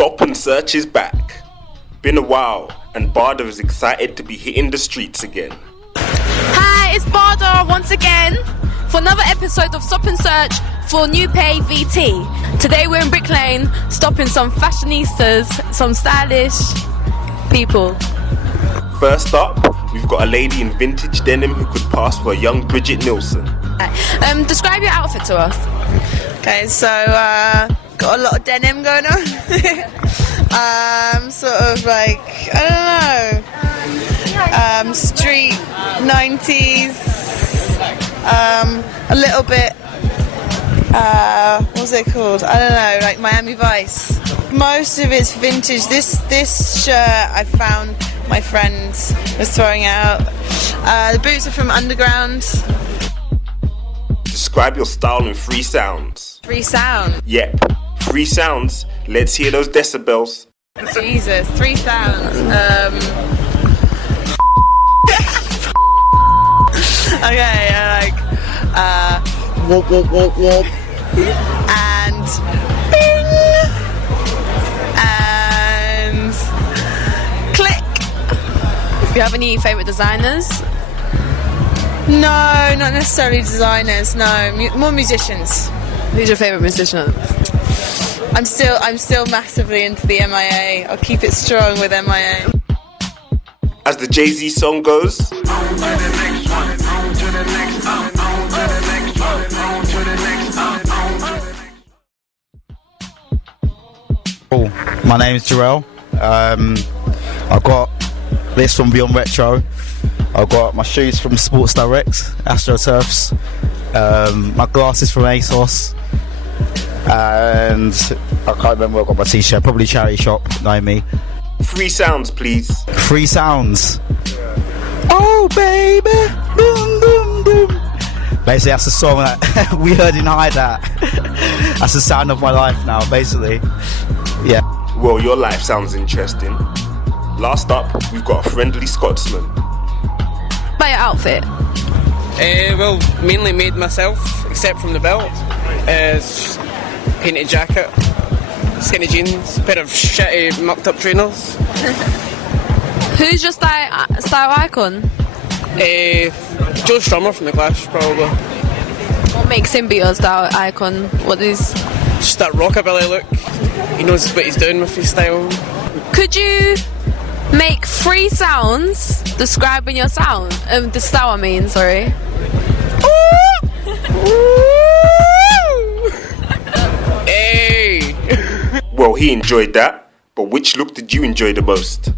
Stop and Search is back. Been a while, and Barda is excited to be hitting the streets again. Hi, it's Barda once again for another episode of Stop and Search for Nupe VT. Today we're in Brick Lane, stopping some fashionistas, some stylish people. First up, we've got a lady in vintage denim who could pass for a young Bridget Nielsen. Describe your outfit to us. Okay, so got a lot of denim going on. Sort of like, I don't know, street 90s, a little bit, what's it called? I don't know, like Miami Vice. Most of it's vintage. This shirt I found my friend was throwing out. The boots are from Underground. Describe your style in 3 sounds. 3 sounds. Yep, 3 sounds. Let's hear those decibels. Jesus, 3 sounds. Okay, whoop whoop whoop whoop, and bing, and click. Do you have any favourite designers? No, not necessarily designers. No, more musicians. Who's your favourite musician? I'm still massively into the MIA. I'll keep it strong with MIA. As the Jay-Z song goes, my name is Jarrell. I've got this from Beyond Retro. I've got my shoes from Sports Direct, AstroTurfs. My glasses from ASOS. And I can't remember where I got my t-shirt. Probably charity shop, know me. 3 sounds, please. 3 sounds. Oh baby, boom boom boom. Basically, that's the song that we heard in High That. That's the sound of my life now, basically. Yeah. Well, your life sounds interesting. Last up, we've got a friendly Scotsman. By your outfit? Well, mainly made myself, except from the belt. Painted jacket, skinny jeans, pair of shitty mucked up trainers. Who's your style icon? Joe Strummer from The Clash, probably. What makes him be your style icon? What is... Just that rockabilly look. He knows what he's doing with his style. Could you make 3 sounds describing your sound? The style, I mean, sorry. Hey! Well, he enjoyed that, but which look did you enjoy the most?